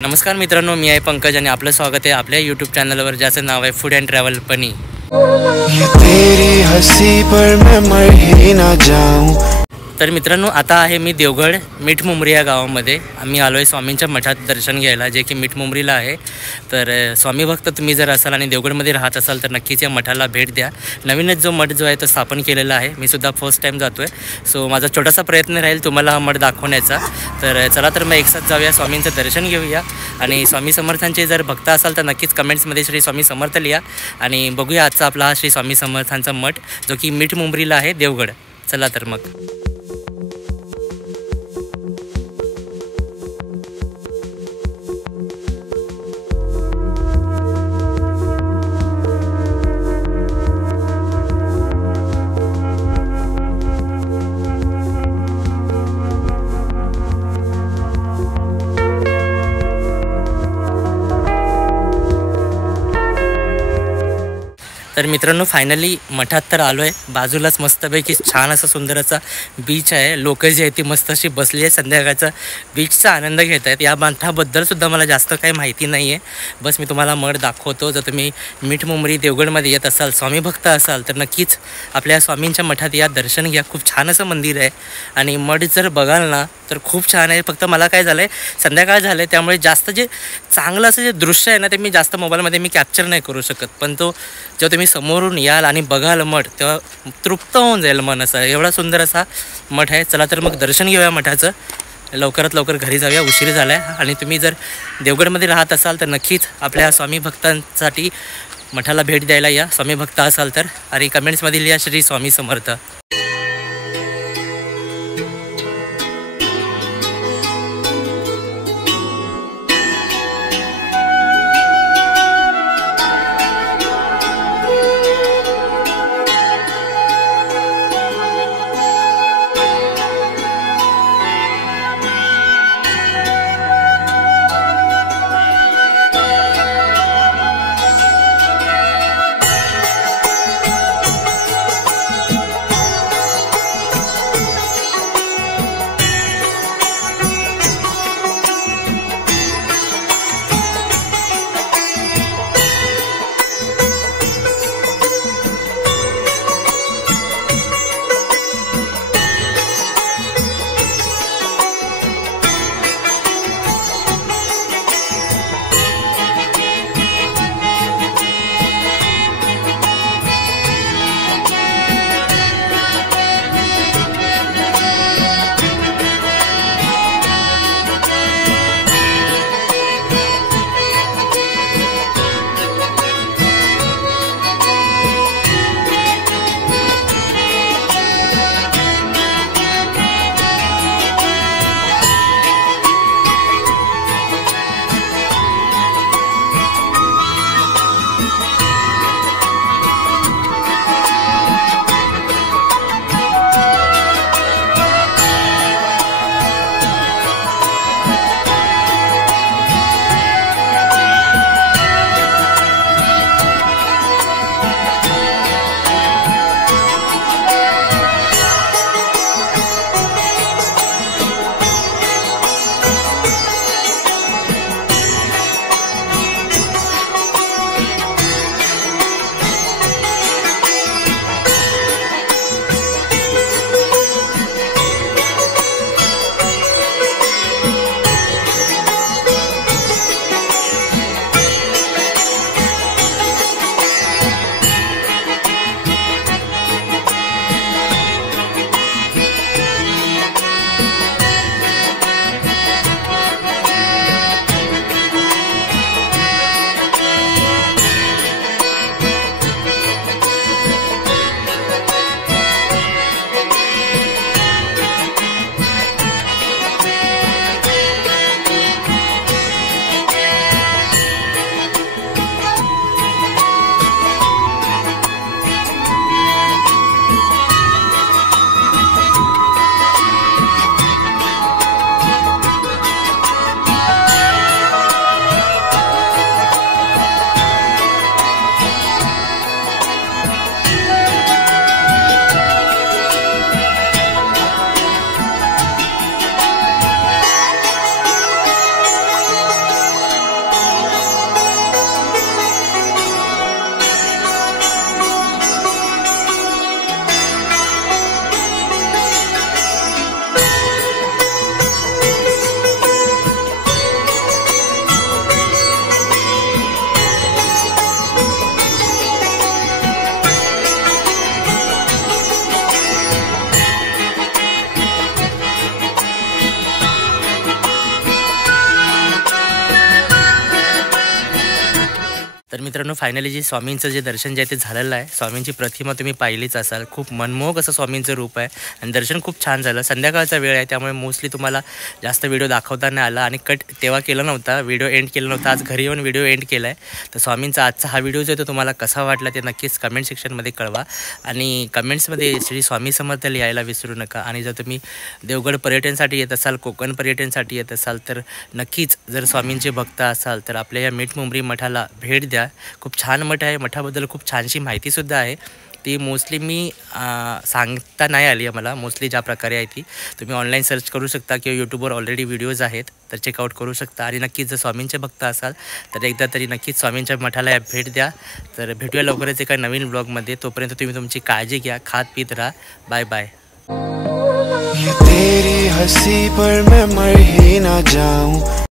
नमस्कार मित्रांनो, मी आहे पंकज आणि आपलं स्वागत आहे आपल्या यूट्यूब चॅनलवर ज्याचं नाव आहे फूड अँड ट्रॅव्हल पनी। तर मित्रांनो, आता आहे मी देवगड मिठमुंबरी या गावामध्ये। आम्ही आलो आहे स्वामींच्या मठात दर्शन घ्यायला, जे की मिठमुंबरीला आहे। तर स्वामी भक्त तुम्ही जर असाल आणि देवगडमध्ये राहत असाल तर नक्कीच या मठाला भेट द्या। नवीनच जो मठ जो आहे तो स्थापन केलेला आहे, मी सुद्धा फर्स्ट टाईम जातो आहे। सो माझा छोटासा प्रयत्न राहील तुम्हाला हा मठ दाखवण्याचा। तर चला तर मग एकसाथ जाऊया, स्वामींचं दर्शन घेऊया। आणि स्वामी समर्थांचे जर भक्त असाल तर नक्कीच कमेंट्समध्ये श्री स्वामी समर्थ लिहा आणि बघूया आजचा आपला हा श्री स्वामी समर्थांचा मठ, जो की मिठमुंबरीला आहे देवगड। चला तर मग। तर मित्रांनो, फायनली मठात तर आलो आहे। बाजूलाच मस्तपैकी छान असा सुंदर असा बीच आहे। लोक जी आहेत ती मस्त अशी बसली आहे, संध्याकाळचा बीचचा आनंद घेत आहेत। या मठाबद्दल सुद्धा मला जास्त काही माहिती नाही आहे, बस मी तुम्हाला मठ दाखवतो। जर तुम्ही मिठमुंबरी देवगडमध्ये येत असाल, स्वामी भक्त असाल तर नक्कीच आपल्या स्वामींच्या मठात या, दर्शन घ्या। खूप छान असं मंदिर आहे आणि मठ जर बघाल ना तर खूप छान आहे। फक्त मला काय झालं आहे, संध्याकाळ झालं आहे त्यामुळे जास्त जे चांगलं असं जे दृश्य आहे ना ते मी जास्त मोबाईलमध्ये मी कॅप्चर नाही करू शकत, पण तो जेव्हा तुम्ही समोरून याल आणि बघाल मठ तेव्हा तृप्त होऊन जाईल मन। असं एवढा सुंदर असा मठ आहे। चला तर मग दर्शन घेऊया मठाचं, लवकरात लवकर घरी जाऊया, उशीर झाला आहे। आणि तुम्ही जर देवगडमध्ये राहत असाल तर नक्कीच आपल्या स्वामी भक्तांसाठी मठाला भेट द्यायला या, स्वामी भक्त असाल तर। आणि कमेंट्समध्ये लिहा श्री स्वामी समर्थ। तर मित्रांनो फायनली जे स्वामींचं जे दर्शन जे आहे ते झालेलं आहे. स्वामींची प्रतिमा तुम्ही पाहिलीच असाल. खूप मनमोहक असं स्वामींचं रूप आहे आणि दर्शन खूप छान झालं. संध्याकाळचा वेळ आहे त्यामुळे मोस्टली तुम्हाला जास्त व्हिडिओ दाखवता नाही आला आणि कट तेव्हा केला नव्हता, व्हिडिओ एंड केला नव्हता. आज घरी येऊन व्हिडिओ एंड केला आहे. तर स्वामींचा आजचा हा व्हिडिओ जो आहे तो तुम्हाला कसा वाटला ते नक्कीच कमेंट सेक्शनमध्ये कळवा आणि कमेंट्समध्ये श्री स्वामी समर्थ लिहायला विसरू नका. आणि जर तुम्ही देवगड पर्यटनसाठी येत असाल, कोकण पर्यटनसाठी येत असाल तर नक्कीच जर स्वामींचे भक्त असाल तर आपल्या या मीठमुंबरी मठाला भेट द्या. खूप छान मठ आहे. मठाबद्दल खूप छानशी माहितीसुद्धा आहे. ती मोस्टली मी सांगता नाही आली आहे मला. मोस्टली ज्या प्रकारे आहे ती तुम्ही ऑनलाईन सर्च करू शकता किंवा यूट्यूबवर ऑलरेडी व्हिडिओज आहेत तर चेकआउट करू शकता. आणि नक्कीच जर स्वामींचे भक्त असाल तर एकदा तरी नक्कीच स्वामींच्या मठाला भेट द्या. तर भेटूया लवकरच एका नवीन ब्लॉगमध्ये. तोपर्यंत तुम्ही तुमची काळजी घ्या, खात पीत राहा. Bye bye. ये तेरी हंसी पर मैं मर ही ना जाऊं.